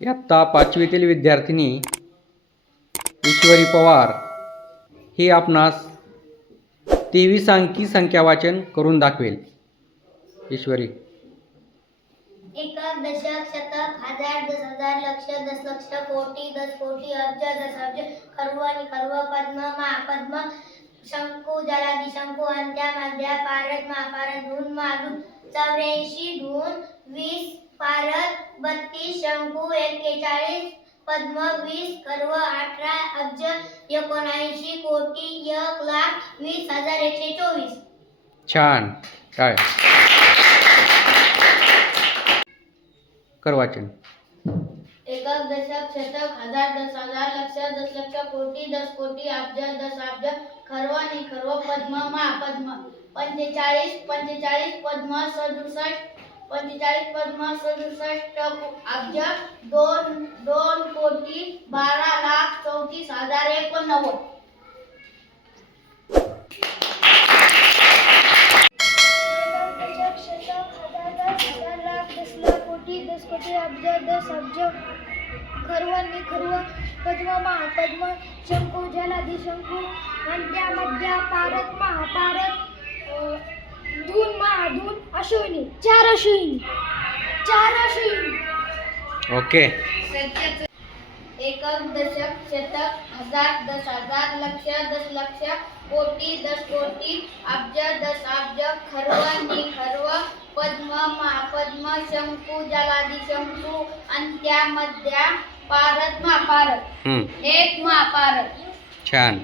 इयत्ता 5वीतील विद्यार्थिनी ईश्वरी पवार ही आपणास 23 अंकी संख्या वाचन करून दाखवेल. ईश्वरी. एकक, दशक, शतक, हजार, 10,000, लक्ष, दशलक्ष, कोटी, 10 कोटी, अब्ज, दशाब्ज, खर्व, निखर्व, पद्म, महापद्म, शंकू, जलादी शंकू, अंत्या, मध्या, पारद, महापारद, धून, महाधून, 84, धून, 20, पारद, 32, शंकू, 41, पद्म, 20, खर्व, 18, अब्ज, 79, कोटी, 1,20,124. छान. काय कर वाचन. एकक, दशक, शतक, हजार, 10,000, लक्ष, दशलक्ष, कोटी, 10 कोटी, अब्ज, दशाब्ज, खर्व, निखर्व, पद्म, महापद्म, 45, 45, पद्म, 67, 45, पद्म, 67, अब्ज, 2 कोटी, 12,34,089. दस कोटी, अब्ज, 10 अब्ज, खर्व, निखर्व, पद्म, महापद्म, शंकू, जलादी शंकू, अंत्या, मध्या, पारद, महापारद, धून, महाधून, अश्विनी, 4 अश्विनी. ओके. एकक, दशक, शतक, हजार, 10,000, लक्ष, दशलक्ष, कोटी, 10 कोटी, अब्ज, 10 अब्ज, खर्व, निखर्व, पद्म, महापद्म, शंकू, जलादी शंकू, अंत्या, मध्या, पारद, महापारद, 1 महापारद. छान.